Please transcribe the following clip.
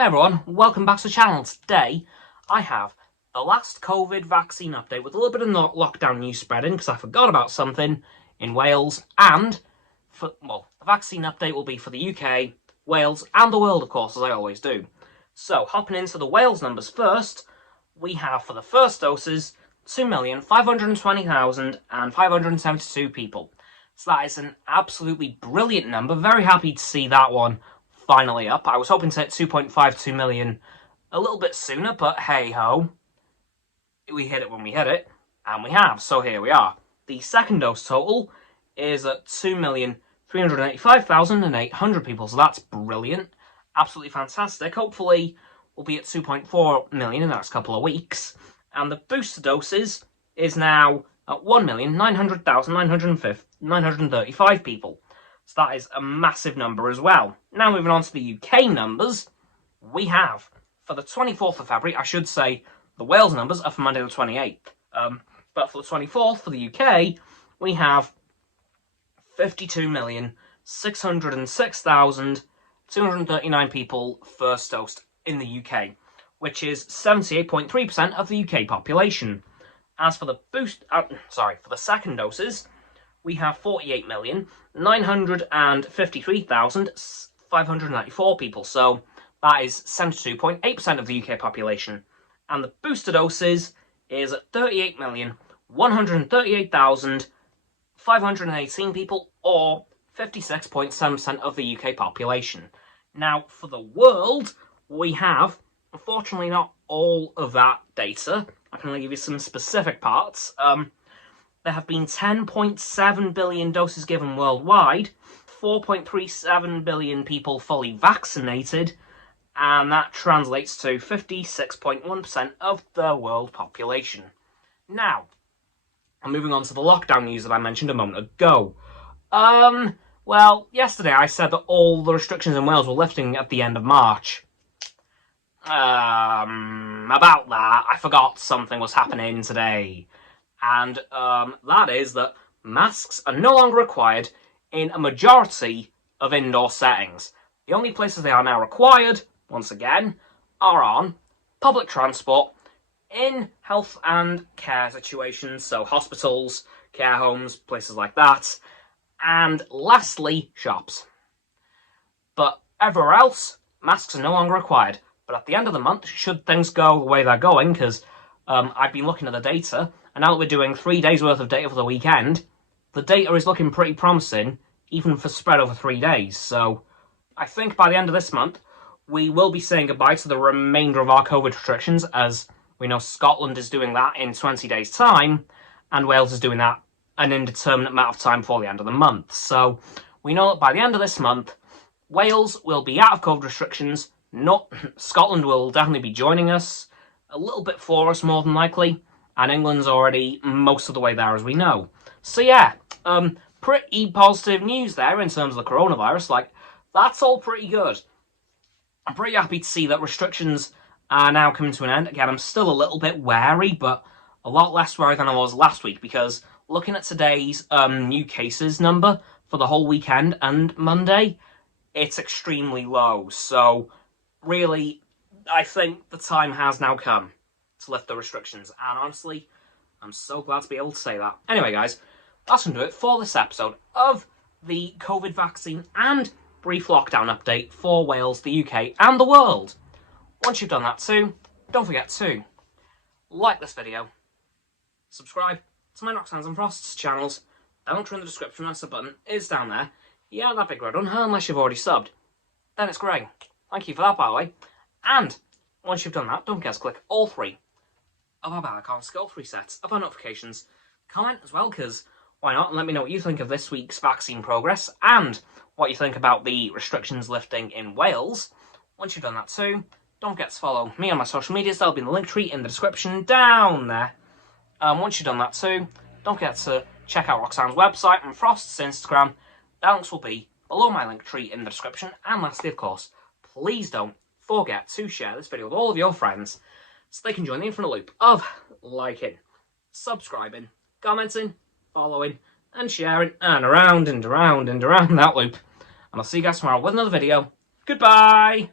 Hey everyone, welcome back to the channel. Today I have the last COVID vaccine update with a little bit of lockdown news spreading because I forgot about something in Wales, and the vaccine update will be for the UK, Wales and the world, of course, as I always do. So hopping into the Wales numbers first, we have for the first doses 2,520,572 people. So that is an absolutely brilliant number. Very happy to see that one finally up. I was hoping to hit 2.52 million a little bit sooner, but hey ho, we hit it when we hit it, and we have, so here we are. The second dose total is at 2,385,800 people, so that's brilliant, absolutely fantastic. Hopefully we'll be at 2.4 million in the next couple of weeks, and the booster doses is now at 1,900,935 people. So that is a massive number as well. Now moving on to the UK numbers, we have, for the 24th of February, I should say the Wales numbers are for Monday the 28th. But for the 24th, for the UK, we have 52,606,239 people first dosed in the UK, which is 78.3% of the UK population. As for the for the second doses, we have 48,953,594 people, so that is 72.8% of the UK population. And the booster doses is at 38,138,518 people, or 56.7% of the UK population. Now, for the world, we have, unfortunately, not all of that data. I can only give you some specific parts. There have been 10.7 billion doses given worldwide, 4.37 billion people fully vaccinated, and that translates to 56.1% of the world population. Now, I'm moving on to the lockdown news that I mentioned a moment ago. Well, yesterday I said that all the restrictions in Wales were lifting at the end of March. About that, I forgot something was happening today. And that is that masks are no longer required in a majority of indoor settings. The only places they are now required, once again, are on public transport, in health and care situations, so hospitals, care homes, places like that, and lastly, shops. But everywhere else, masks are no longer required. But at the end of the month, should things go the way they're going, because I've been looking at the data, and now that we're doing 3 days worth of data for the weekend, the data is looking pretty promising, even for spread over 3 days. So I think by the end of this month, we will be saying goodbye to the remainder of our COVID restrictions, as we know Scotland is doing that in 20 days' time, and Wales is doing that an indeterminate amount of time before the end of the month. So we know that by the end of this month, Wales will be out of COVID restrictions. Scotland will definitely be joining us, a little bit for us more than likely, and England's already most of the way there, as we know. So yeah, pretty positive news there in terms of the coronavirus. Like, that's all pretty good. I'm pretty happy to see that restrictions are now coming to an end. Again, I'm still a little bit wary, but a lot less wary than I was last week, because looking at today's new cases number for the whole weekend and Monday, it's extremely low. So really, I think the time has now come to lift the restrictions, and honestly, I'm so glad to be able to say that. Anyway, guys, that's going to do it for this episode of the COVID vaccine and brief lockdown update for Wales, the UK, and the world. Once you've done that too, don't forget to like this video, subscribe to my Roxo and Frost's channels, down in the description, that's the button, is down there. Yeah, that big red one, unless you've already subbed. Then it's grey. Thank you for that, by the way. And once you've done that, don't forget to click all 3 of our bell icons, all 3 sets of our notifications. Comment as well, because why not? And let me know what you think of this week's vaccine progress and what you think about the restrictions lifting in Wales. Once you've done that too, don't forget to follow me on my social medias. There'll be in the link tree in the description down there. Once you've done that too, don't forget to check out Roxanne's website and Frost's Instagram. The links will be below my link tree in the description. And lastly, of course, please don't forget to share this video with all of your friends so they can join the infinite loop of liking, subscribing, commenting, following, and sharing, and around and around and around that loop. And I'll see you guys tomorrow with another video. Goodbye!